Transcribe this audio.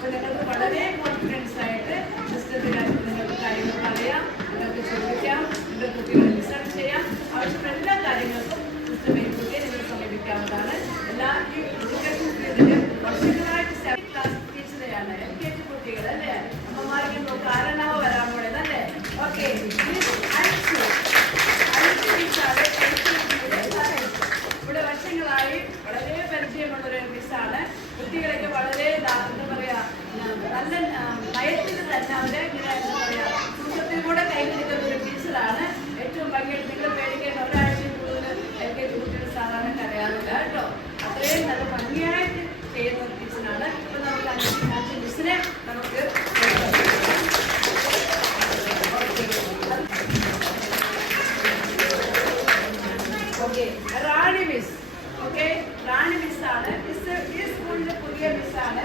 അപ്പോൾ നിങ്ങൾക്ക് വളരെ കോൺഫിഡൻസ് ആയിട്ട് സിസ്റ്റത്തിനകത്ത് നിങ്ങൾക്ക് കാര്യങ്ങൾ അറിയാം, നിങ്ങൾക്ക് ചോദിക്കാം, നിങ്ങളുടെ കുട്ടികളെ റിസർച്ച് ചെയ്യാം. ആവശ്യമുള്ള എല്ലാ കാര്യങ്ങൾക്കും സിസ്റ്റം ഫേസ്ബുക്കിൽ നിങ്ങൾ സമീപിക്കാവുന്നതാണ്. എല്ലാ ഈ എഡ്യൂക്കേഷൻ ഫീൽഡിൽ വർഷങ്ങളായിട്ട് 7th ക്ലാസ് ടീച്ചറെയാണ് LKG കുട്ടികൾ അല്ലേ? അമ്മമാർക്ക് നോക്കുക ആരാണാവോ വരാമോളേതല്ലേ? ഓക്കെ, ഇവിടെ വർഷങ്ങളായി വളരെ പരിചയമുള്ളൊരു മിസ്സാണ്. കുട്ടികളൊക്കെ വളരെ എന്താ പറയുക നല്ല നയത്തിൽ തന്നെ അവരെ ഇങ്ങനെ എന്താ പറയുക സുഖത്തിൽ കൂടെ കൈപിടിക്കുന്ന ഒരു ടീച്ചറാണ്. ഏറ്റവും ഭംഗിയായിട്ട് നിങ്ങൾ പേടിക്കേണ്ട ഒരാഴ്ചയും കൂടുതൽ LKG കുട്ടികൾ സാധാരണ കരയാറില്ല കേട്ടോ. അത്രയും നല്ല ഭംഗിയായിട്ട് ചെയ്യുന്ന ഒരു ടീച്ചറാണ്. ഇപ്പം നമുക്ക് അഞ്ച് മിസ്സിനെ നമുക്ക് ഓക്കെ റാണി മിസ്. ഓക്കെ റാണി മിസ്സാണ്. മിസ് ഈ സ്കൂളിലെ പുതിയ മിസ്സാണ്.